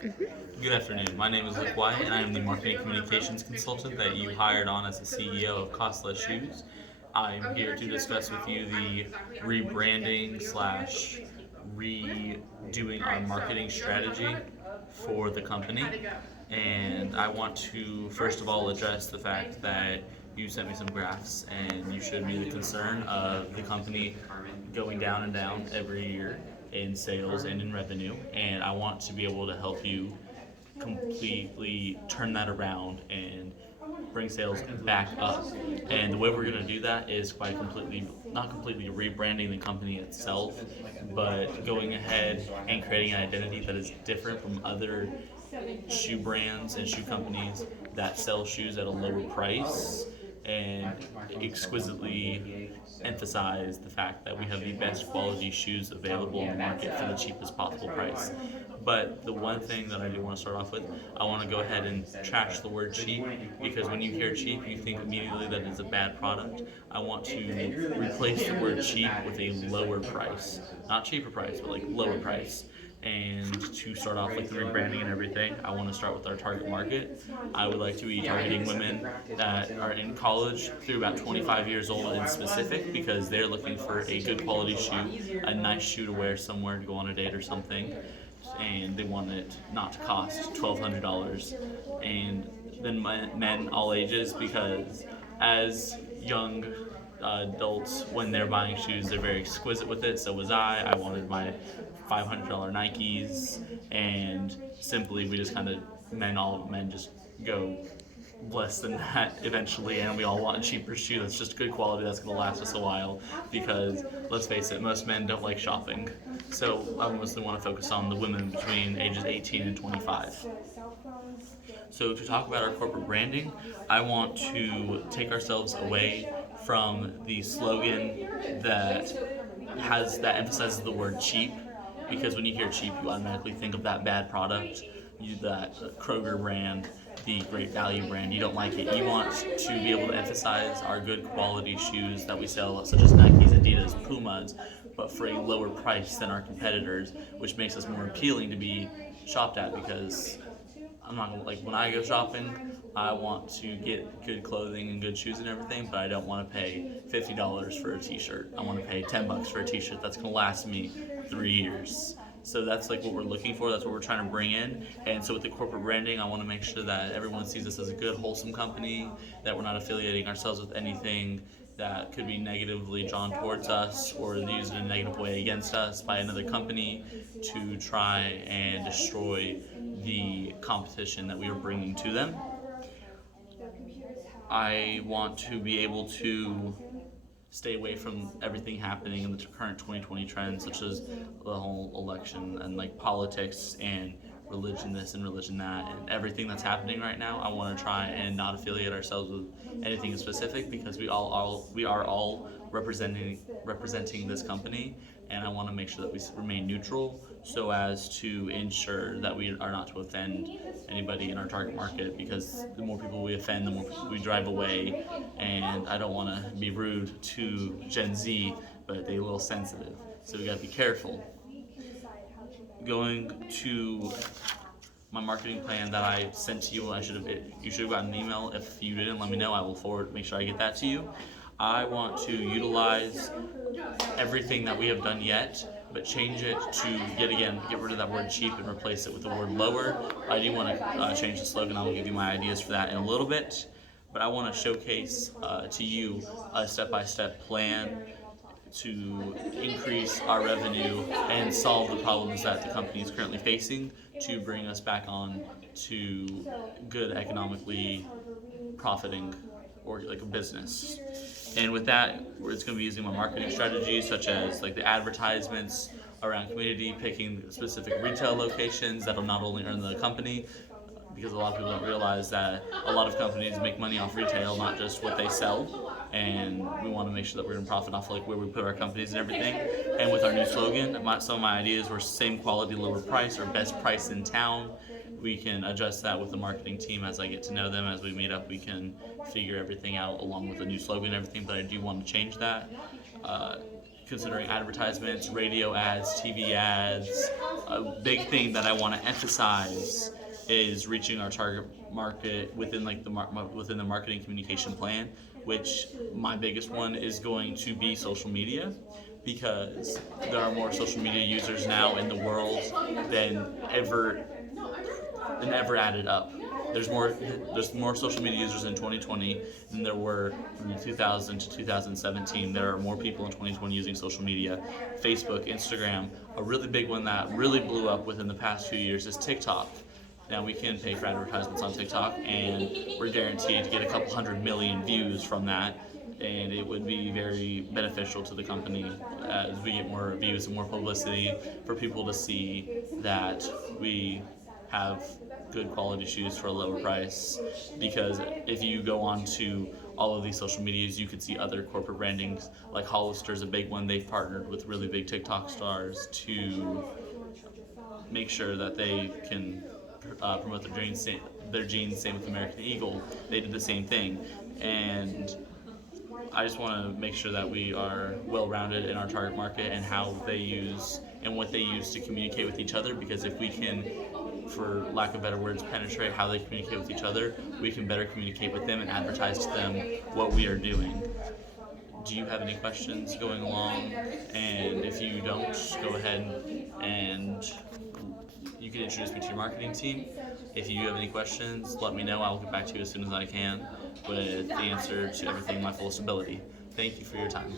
Good afternoon. My name is Luke White, and I am the marketing communications consultant that you hired on as the CEO of Costless Shoes. I'm here to discuss with you the rebranding slash redoing our marketing strategy for the company. And I want to first of all address the fact that you sent me some graphs and you showed me the concern of the company going down and down every year in sales and in revenue. And I want to be able to help you completely turn that around and bring sales back up. And the way we're going to do that is by not completely rebranding the company itself, but going ahead and creating an identity that is different from other shoe brands and shoe companies that sell shoes at a lower price and exquisitely emphasize the fact that we have the best quality shoes available in the market for the cheapest possible price. But the one thing that I do want to start off with, I want to go ahead and trash the word cheap, because when you hear cheap, you think immediately that it's a bad product. I want to replace the word cheap with a lower price. Not cheaper price, but like lower price. And to start off with the rebranding and everything, I want to start with our target market. I would like to be targeting women that are in college through about 25 years old in specific, because they're looking for a good quality shoe, a nice shoe to wear somewhere to go on a date or something, and they want it not to cost $1,200. And then men all ages, because as young adults, when they're buying shoes, they're very exquisite with it. So was I. I wanted my $500 Nikes, and simply we just kind of all men just go less than that eventually, and we all want a cheaper shoe that's just good quality that's going to last us a while, because let's face it, most men don't like shopping. So I mostly want to focus on the women between ages 18 and 25. So to talk about our corporate branding, I want to take ourselves away from the slogan that emphasizes the word cheap, because when you hear cheap, you automatically think of that bad product, that Kroger brand, the Great Value brand. You don't like it. You want to be able to emphasize our good quality shoes that we sell, such as Nikes, Adidas, Pumas, but for a lower price than our competitors, which makes us more appealing to be shopped at. Because I'm not gonna, like, when I go shopping, I want to get good clothing and good shoes and everything, but I don't want to pay $50 for a t-shirt. I want to pay $10 for a t-shirt that's gonna last me 3 years. So that's like what we're looking for. That's what we're trying to bring in. And so with the corporate branding, I want to make sure that everyone sees us as a good, wholesome company, that we're not affiliating ourselves with anything that could be negatively drawn towards us or used in a negative way against us by another company to try and destroy the competition that we are bringing to them. I want to be able to stay away from everything happening in the current 2020 trends, such as the whole election and like politics and religion this and religion that and everything that's happening right now. I want to try and not affiliate ourselves with anything specific, because we are all representing this company, and I want to make sure that we remain neutral so as to ensure that we are not to offend anybody in our target market, because the more people we offend, the more people we drive away, and I don't want to be rude to Gen Z, but they're a little sensitive, so we got to be careful. Going to my marketing plan that I sent to you, you should have gotten an email. If you didn't, let me know. I will make sure I get that to you. I want to utilize everything that we have done yet, but change it to get rid of that word cheap and replace it with the word lower. I do want to change the slogan. I will give you my ideas for that in a little bit, but I want to showcase to you a step-by-step plan to increase our revenue and solve the problems that the company is currently facing, to bring us back on to good economically profiting or like a business. And with that, it's going to be using my marketing strategies, such as like the advertisements around community, picking specific retail locations that'll not only earn the company, because a lot of people don't realize that a lot of companies make money off retail, not just what they sell. And we want to make sure that we're going to profit off like where we put our companies and everything. And with our new slogan, some of my ideas were same quality, lower price, or best price in town. We can adjust that with the marketing team as I get to know them. As we meet up, we can figure everything out along with the new slogan and everything. But I do want to change that. considering advertisements, radio ads, TV ads. A big thing that I want to emphasize is reaching our target market within like within the marketing communication plan, which my biggest one is going to be social media, because there are more social media users now in the world than ever added up. There's more social media users in 2020 than there were from 2000 to 2017. There are more people in 2020 using social media. Facebook, Instagram, a really big one that really blew up within the past few years is TikTok. Now we can pay for advertisements on TikTok, and we're guaranteed to get a couple 100 million views from that, and it would be very beneficial to the company as we get more views and more publicity for people to see that we have good quality shoes for a lower price. Because if you go on to all of these social medias, you could see other corporate brandings, like Hollister's a big one. They've partnered with really big TikTok stars to make sure that they can promote their jeans. Same with American Eagle. They did the same thing. And I just want to make sure that we are well-rounded in our target market and how they use and what they use to communicate with each other, because if we can, for lack of better words, penetrate how they communicate with each other, we can better communicate with them and advertise to them what we are doing. Do you have any questions going along? And if you don't, go ahead and you can introduce me to your marketing team. If you have any questions, let me know. I'll get back to you as soon as I can with the answer to everything in my fullest ability. Thank you for your time.